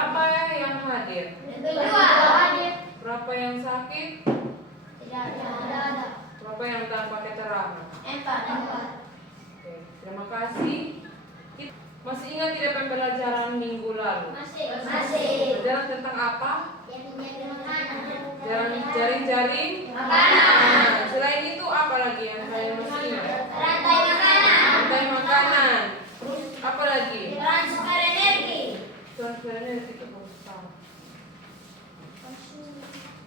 Berapa yang hadir? Hadir. Berapa yang sakit? Tidak ada. Berapa yang tanpa keterangan? 4. Oke, terima kasih. Masih ingat tidak pembelajaran minggu lalu? Masih. Pelajaran tentang apa? Jaring-jaring Makanan. Selain itu apa lagi yang kalian masih ingat? Rantai makanan. Rantai makanan. Terus apa lagi? Transfer energi. Transfer energi itu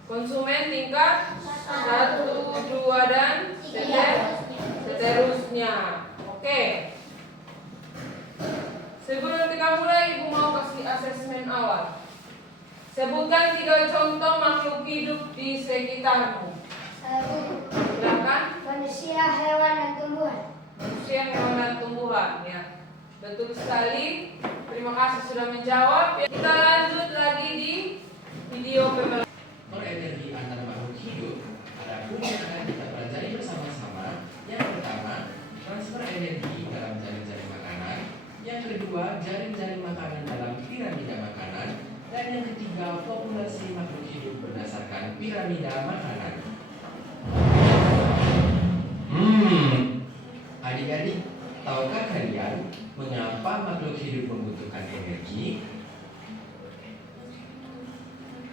konsumen tingkat 1, 2, dan seterusnya. Oke. Sebelum kita mulai, Ibu mau kasih asesmen awal. Sebutkan 3 contoh makhluk hidup di sekitarmu. Silakan. Manusia, hewan, dan tumbuhan. Manusia, hewan, dan tumbuhan. Ya, betul sekali. Terima kasih sudah menjawab. Kita lanjut lagi di video pembelajaran. Energi antar makhluk hidup. Ada pun yang akan kita pelajari bersama-sama. Yang pertama, transfer energi dalam jaring-jaring makanan. Yang kedua, jaring-jaring makanan dalam piramida makanan. Dan yang ketiga, populasi makhluk hidup berdasarkan piramida makanan. Adik-adik, tahukah kalian mengapa makhluk hidup membutuhkan energi?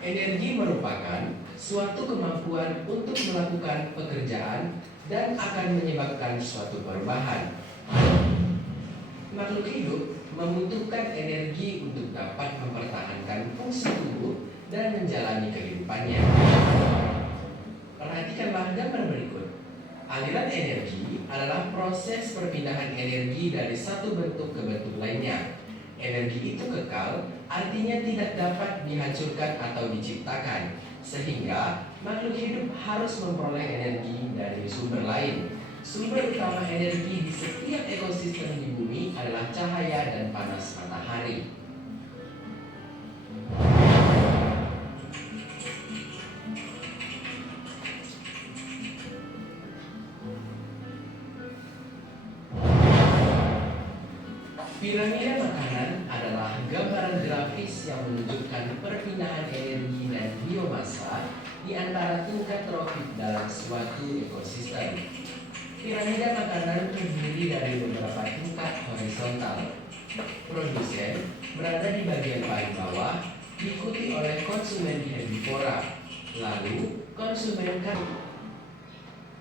Energi merupakan suatu kemampuan untuk melakukan pekerjaan dan akan menyebabkan suatu perubahan. Makhluk hidup membutuhkan energi untuk dapat mempertahankan fungsi tubuh dan menjalani kehidupannya. Perhatikanlah gambar berikut. Aliran energi adalah proses perpindahan energi dari satu bentuk ke bentuk lainnya. Energi itu kekal, artinya tidak dapat dihancurkan atau diciptakan, sehingga makhluk hidup harus memperoleh energi dari sumber lain. Sumber utama energi di setiap ekosistem di bumi adalah cahaya dan panas matahari. Piramida makanan adalah gambaran grafis yang menunjukkan perpindahan energi dan biomasa di antara tingkat trofik dalam suatu ekosistem. Piramida makanan terdiri dari beberapa tingkat horizontal. Produsen berada di bagian paling bawah, diikuti oleh konsumen herbivora, lalu konsumen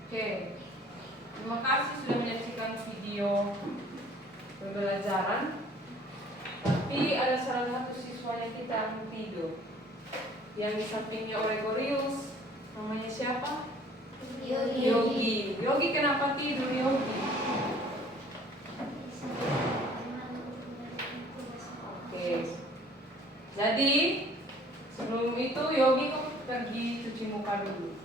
Oke. Terima kasih sudah menyaksikan video pembelajaran. Tapi ada salah satu siswanya kita yang tidur. Yang di sampingnya Oregorius. Namanya siapa? Yogi. Kenapa tidur Yogi? Oke. Jadi sebelum itu Yogi pergi cuci muka dulu.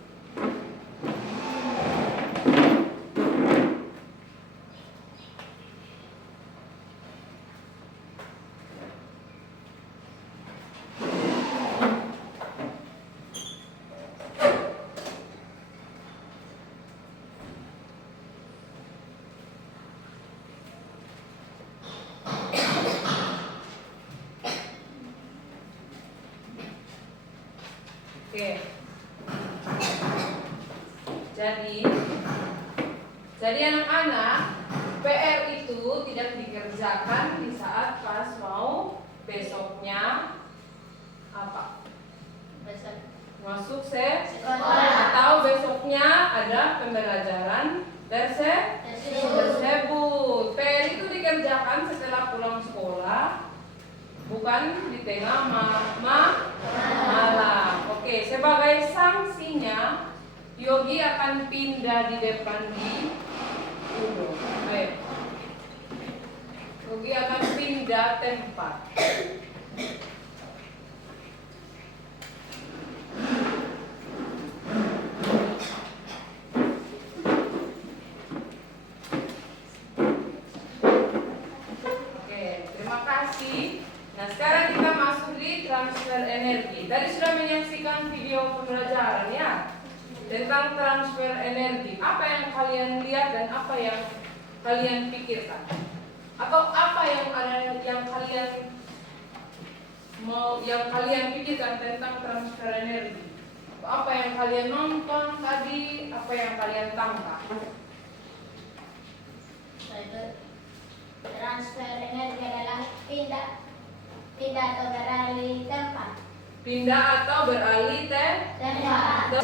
Oke. Jadi anak-anak, PR itu tidak dikerjakan di saat pas mau besoknya apa? Masuk sekolah atau besoknya ada pembelajaran tersebut. PR itu dikerjakan setelah pulang sekolah, bukan di tengah malam. Oke, sebagai sanksinya Yogi akan pindah di depan di Udo. Baik. Yogi akan pindah tempat. Nah, sekarang kita masuk di transfer energi. Tadi sudah menyaksikan video pembelajaran ya tentang transfer energi. Apa yang kalian lihat dan apa yang kalian pikirkan? Atau apa yang kalian mau yang kalian pikirkan tentang transfer energi? Apa yang kalian nonton tadi? Apa yang kalian tangkap? Transfer energi adalah pindah atau beralih tempat. Pindah atau beralih Tempat.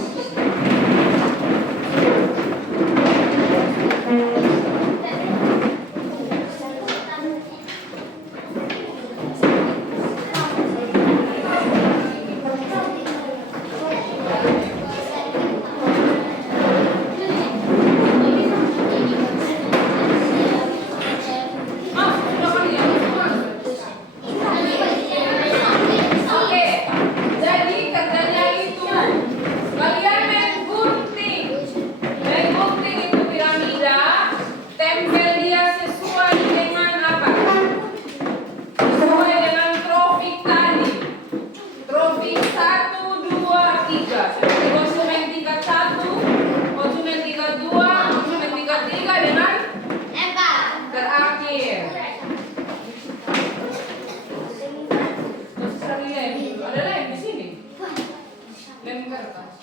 Oke, jadi kerjanya itu kalian menggunting itu piramida, tempel dia sesuai dengan apa? Sesuai dengan trofik tadi. Trofik 1, 2, 3. Seperti konsumen tingkat 1, konsumen tingkat 2, konsumen tingkat 3 dengan terakhir. Terus lem. Ada lem di sini. Lem kertas.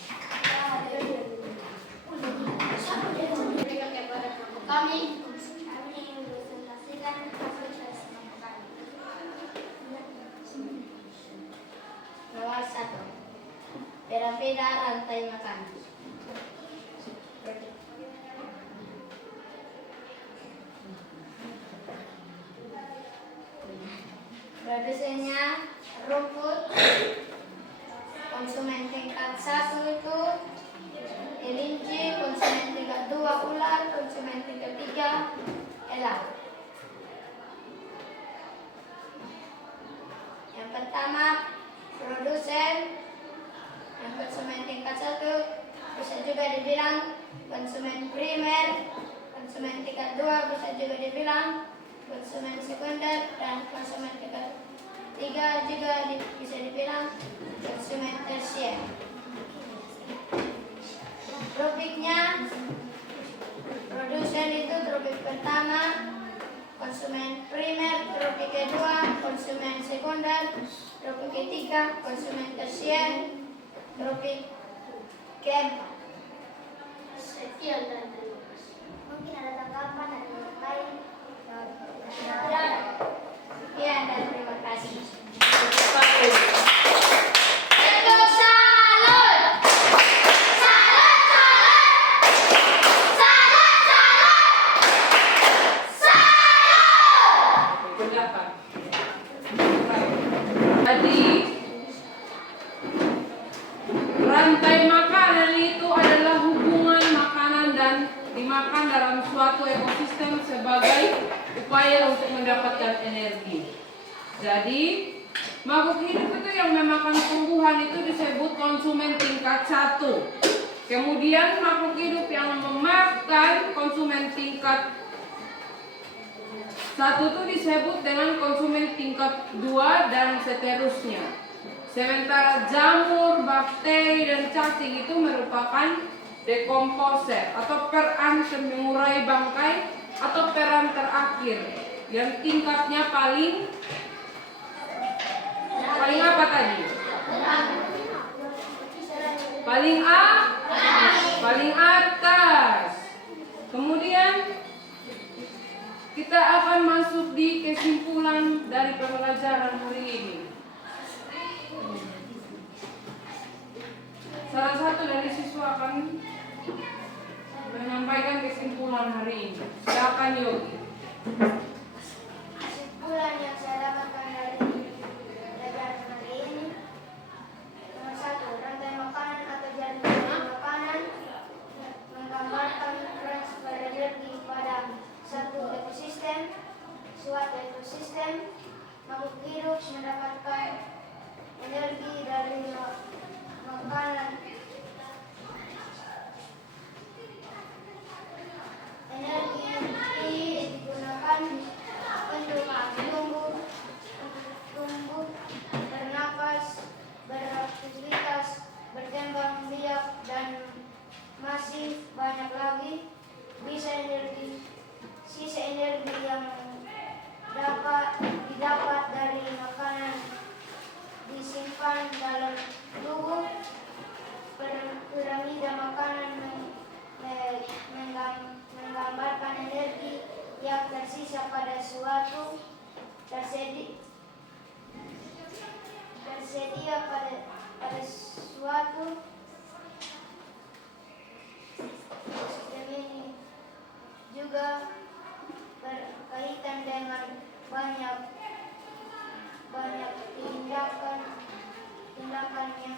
Kami presentasikan hasil tes kami. Nomor 1. Piramida rantai makanan. Produsennya rumput. Konsumen tingkat 1 itu kelinci, konsumen tingkat 2 ular, konsumen tingkat 3 elang. Yang pertama produsen, yang konsumen tingkat 1 bisa juga dibilang konsumen primer, konsumen tingkat 2 bisa juga dibilang konsumen sekunder, dan konsumen tingkat 3 juga bisa dibilang konsumen tersier. Trofiknya, produsen itu trofik pertama, konsumen primer, trofik kedua, konsumen sekunder, trofik ketiga, konsumen tersier, trofik keempat. Sekian dan terima kasih. Mungkin ada tanggapan dari yang lain? Sekian dan terima kasih. Jadi rantai makanan itu adalah hubungan makanan dan dimakan dalam suatu ekosistem sebagai upaya untuk mendapatkan energi. Jadi makhluk hidup itu yang memakan tumbuhan itu disebut konsumen tingkat 1. Kemudian makhluk hidup yang memakan konsumen tingkat 1 itu disebut dengan konsumen tingkat 2 dan seterusnya. Sementara jamur, bakteri, dan cacing itu merupakan dekomposer atau peran mengurai bangkai atau peran terakhir yang tingkatnya paling apa tadi? Paling atas. Kemudian kita akan masuk di kesimpulan dari pembelajaran hari ini. Salah satu dari siswa akan menyampaikan kesimpulan hari ini. Silakan Yogi. Kesimpulan yang saya dapatkan dari pelajaran hari ini, nomor 1, rantai makanan atau jaringan makanan menggambarkan transfer energi pada suatu ekosistem. Makhluk hidup mendapatkan energi dari makanan. Energi ini digunakan tersimpan dalam tubuh. Piramida makanan menggambarkan energi yang tersisa pada suatu tersedia pada suatu sistem. Ini juga berkaitan dengan banyak tindakannya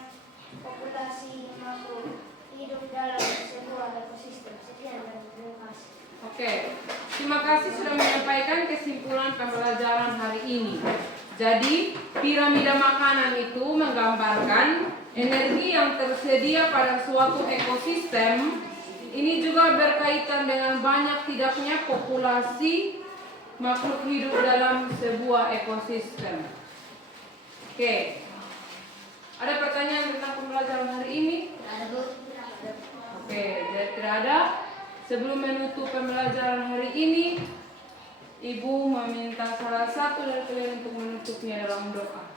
populasi makhluk hidup dalam sebuah ekosistem. Sekian dan terima kasih. Oke, terima kasih sudah menyampaikan kesimpulan pembelajaran hari ini. Jadi, piramida makanan itu menggambarkan energi yang tersedia pada suatu ekosistem. Ini juga berkaitan dengan banyak tidaknya populasi makhluk hidup dalam sebuah ekosistem. Oke, ada pertanyaan tentang pembelajaran hari ini? Oke, jadi tidak ada. Sebelum menutup pembelajaran hari ini, Ibu meminta salah satu dari kalian untuk menutupnya dalam doa.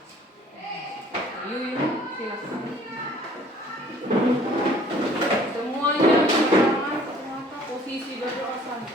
Yuyu, silakan. Semuanya berdoa, posisi berdoa sama.